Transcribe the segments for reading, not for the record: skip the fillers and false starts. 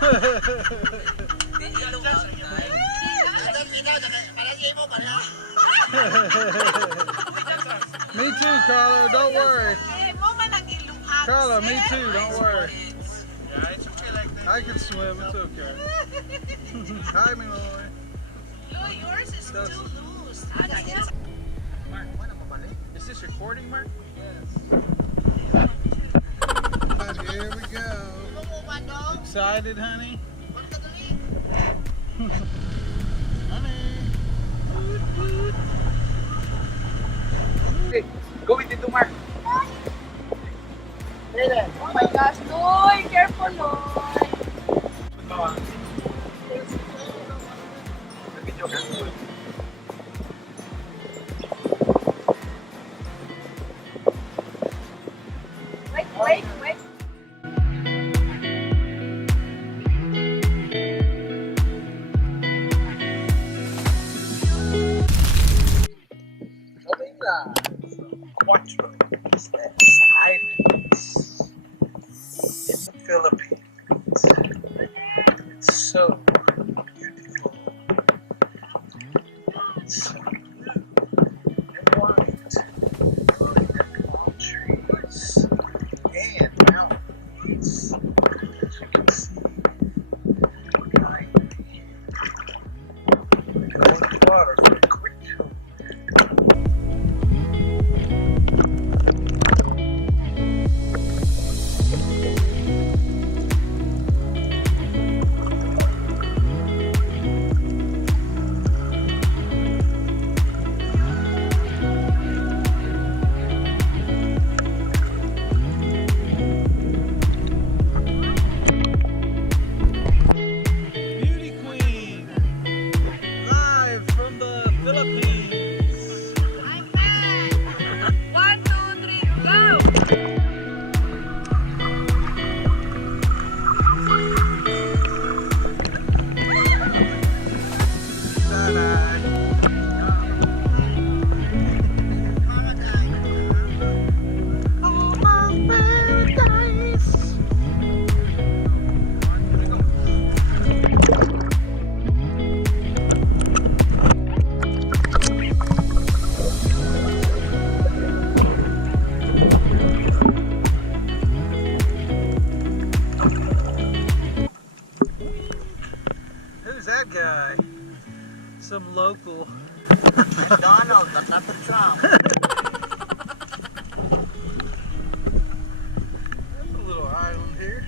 Me too, Carla. Don't worry. Carla, me too. Don't worry. Yeah, it's okay like that. I can swim. It's okay. Hi, me, Loy. Look, yours is too loose. Mark, is this recording, Mark? Yes. But here we go. Excited, honey? Honey. Hey, go with it, Mark. Oh my gosh, Loy! Careful, Loy! Wait. Cuatro is the islands in the Philippines. It's so beautiful. It's so blue and white. Palm trees and mountains. As you can see behind me. Look at the water from Cuatro. Beauty Queen. Live from the Philippines. I'm back! 1, 2, 3, go! Who's that guy? Some local. McDonald, but not the Trump. There's a little island here.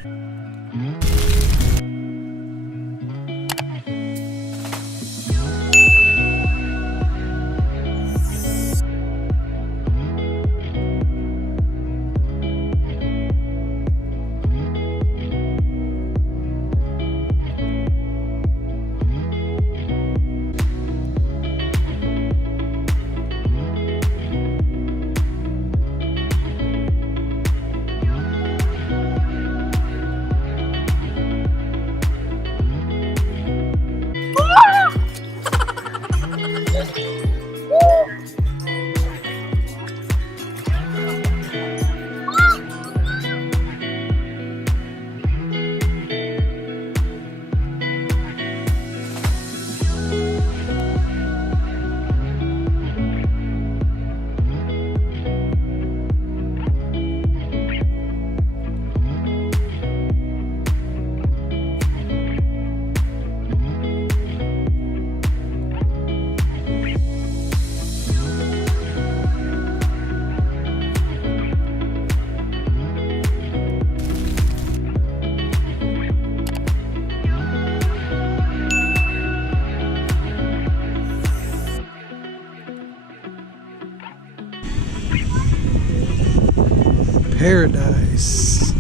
Paradise.